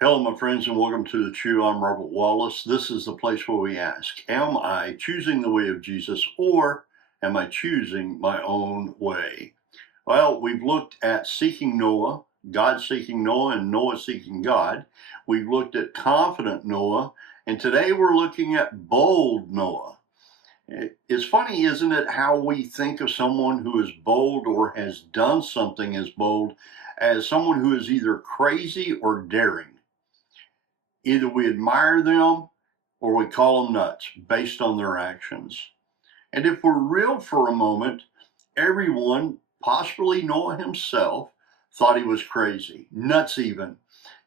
Hello, my friends, and welcome to The Chew. I'm Robert Wallace. This is the place where we ask, am I choosing the way of Jesus, or am I choosing my own way? Well, we've looked at seeking Noah, God seeking Noah, and Noah seeking God. We've looked at confident Noah, and today we're looking at bold Noah. It's funny, isn't it, how we think of someone who is bold or has done something as bold as someone who is either crazy or daring. Either we admire them or we call them nuts based on their actions. And if we're real for a moment, everyone, possibly Noah himself, thought he was crazy, nuts even.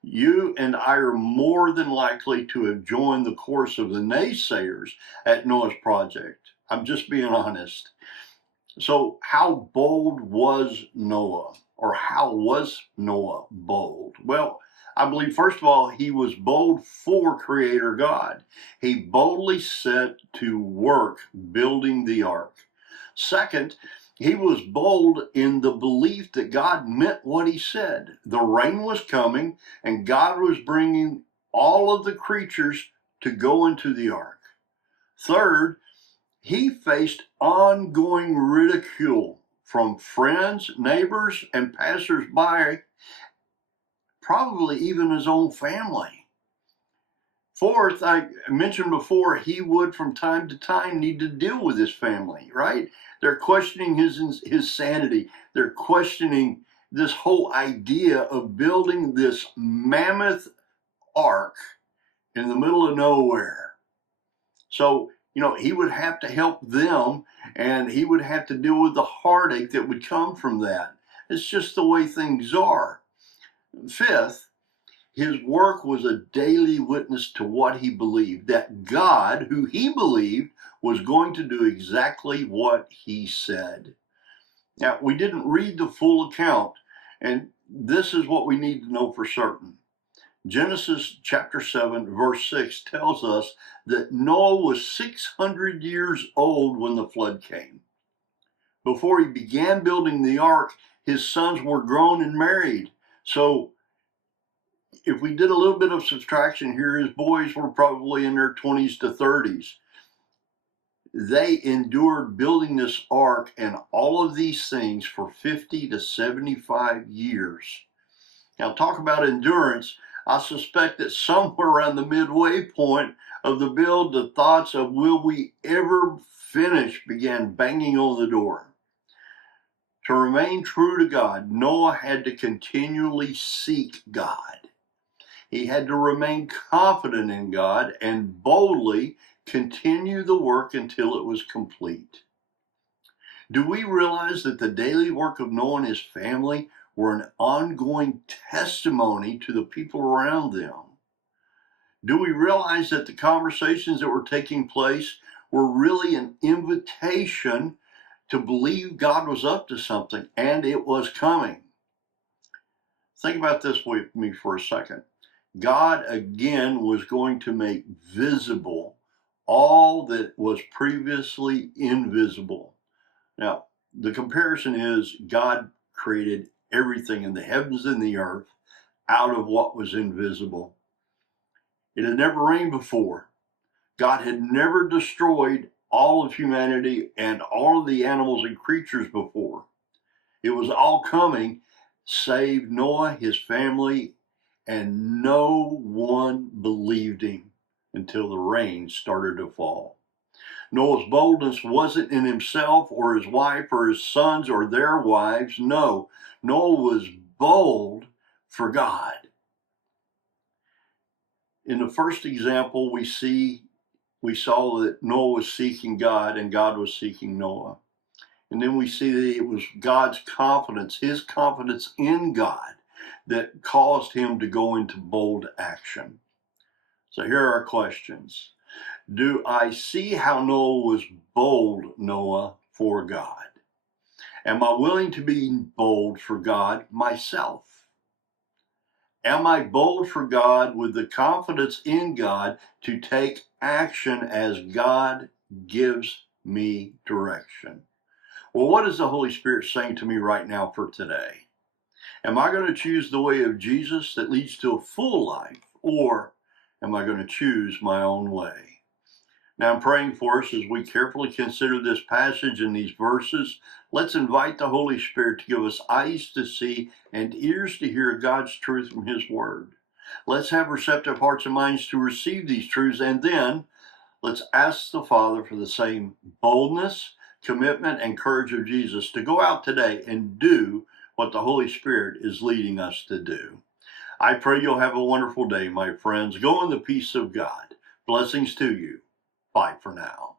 You and I are more than likely to have joined the chorus of the naysayers at Noah's project. I'm just being honest. So, how bold was Noah? Or how was Noah bold? Well, I believe, first of all, he was bold for Creator God. He boldly set to work building the ark. Second, he was bold in the belief that God meant what he said. The rain was coming, and God was bringing all of the creatures to go into the ark. Third, he faced ongoing ridicule from friends, neighbors, and passersby, probably even his own family. Fourth, I mentioned before, he would from time to time need to deal with his family, right? They're questioning his sanity. They're questioning this whole idea of building this mammoth ark in the middle of nowhere. So, he would have to help them, and he would have to deal with the heartache that would come from that. It's just the way things are. Fifth, his work was a daily witness to what he believed, that God, who he believed, was going to do exactly what he said. Now, we didn't read the full account, and this is what we need to know for certain. Genesis chapter 7, verse 6 tells us that Noah was 600 years old when the flood came. Before he began building the ark, his sons were grown and married. So if we did a little bit of subtraction here, his boys were probably in their 20s to 30s. They endured building this ark and all of these things for 50 to 75 years. Now, talk about endurance. I suspect that somewhere around the midway point of the build, the thoughts of will we ever finish began banging on the door. To remain true to God, Noah had to continually seek God. He had to remain confident in God and boldly continue the work until it was complete. Do we realize that the daily work of Noah and his family were an ongoing testimony to the people around them? Do we realize that the conversations that were taking place were really an invitation to believe God was up to something and it was coming? Think about this with me for a second. God again was going to make visible all that was previously invisible. Now, the comparison is God created everything in the heavens and the earth out of what was invisible. It had never rained before. God had never destroyed all of humanity and all of the animals and creatures before. It was all coming, save Noah, his family, and no one believed him until the rain started to fall. Noah's boldness wasn't in himself or his wife or his sons or their wives. No, Noah was bold for God. In the first example, we saw that Noah was seeking God and God was seeking Noah. And then we see that it was God's confidence, his confidence in God, that caused him to go into bold action. So here are our questions. Do I see how Noah was bold, Noah, for God? Am I willing to be bold for God myself? Am I bold for God with the confidence in God to take action as God gives me direction? Well, what is the Holy Spirit saying to me right now for today? Am I going to choose the way of Jesus that leads to a full life, or am I going to choose my own way? Now, I'm praying for us as we carefully consider this passage and these verses. Let's invite the Holy Spirit to give us eyes to see and ears to hear God's truth from His Word. Let's have receptive hearts and minds to receive these truths, and then let's ask the Father for the same boldness, commitment, and courage of Jesus to go out today and do what the Holy Spirit is leading us to do. I pray you'll have a wonderful day, my friends. Go in the peace of God. Blessings to you. Bye for now.